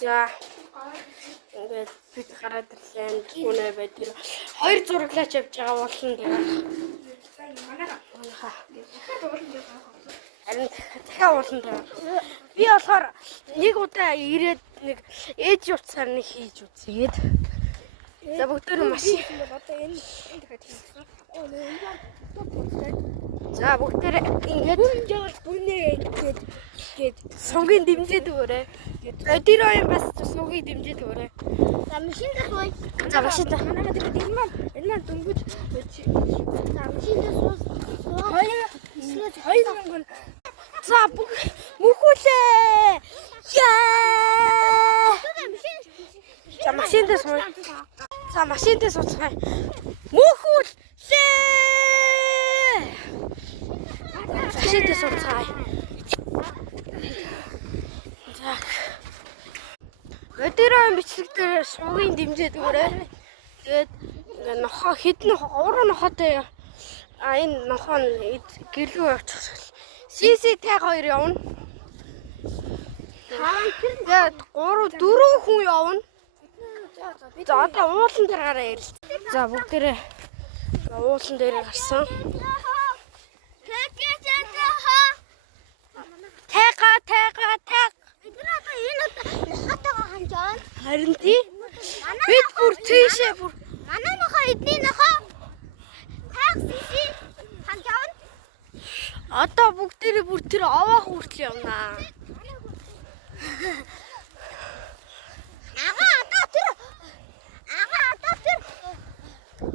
За ингээд бид гараад ирлээ. Үнэ бай тэр хоёр зураглаач явж байгаа уулын дээр. Манайха. Харин дахиад уулан дээр. Би болохоор нэг удаа ирээд нэг ээж утсаар нэг хийж үзээд. За бүгдээр машин одоо энэ дахиад хийсэн. За бүгдээр ингээд бүрнээ гээд сувгийн дэмжиж өгөөрэй. Өдөрөө юм бас сувгийг дэмжиж өгөөрэй. За машиндаа сууя. За машиндаа. Манайхад энэ маань дөнгөж. За машиндаа суу. Хоёр мөнгө. За мөхүүлээ. Яа! За машиндаа сууя. За машиндаа сууцгаая. Мөхүүлээ. Машиндаа сууцгаая. Так. Өдөрөө бичлэг дээр сувгийн дэмжиж өгөөрэй. Тэгээд нохоо хідэн уран нохоотой энэ нохоо гэлгүй явчих. CCT 2 явна. Тэгээд 3 4 хүн явна. За одоо уулан дээр гараа ирэл. За бүгдээрээ уулан дээр гарсан. Харин тий. Бид бүр тийшээ бүр манай нохоо эдний нохоо. Такси ханд явна. Одоо бүгдээрээ бүр тэр аваах хүртэл явна. Ага одоо тэр.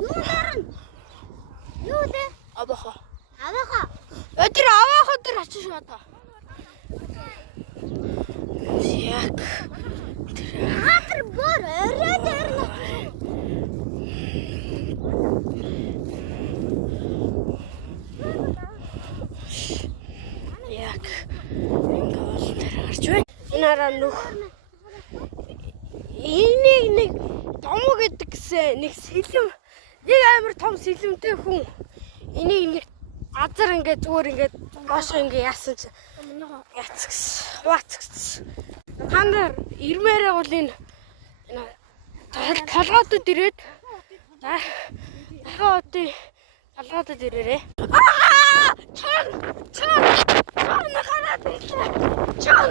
Юу дэрэн? Юу дэ? Аваха. Өдөр аваах өдөр очиж одоо. Яг хатар бор өрөөд өрнө. Яг гол дээр гарч бай. Энараа нүх. Энийг нэг домог гэдэг гэсэн нэг сэлэм нэг амар том сэлэмтэй хүн энийг нэг газар ингээд зүгээр ингээд бошоо ингээд яасан чи яцгс. Та нар ирмээрээ бол энэ толгоодод ирээд толгоодод ирээрээ. Чон гараад ирлээ. Чон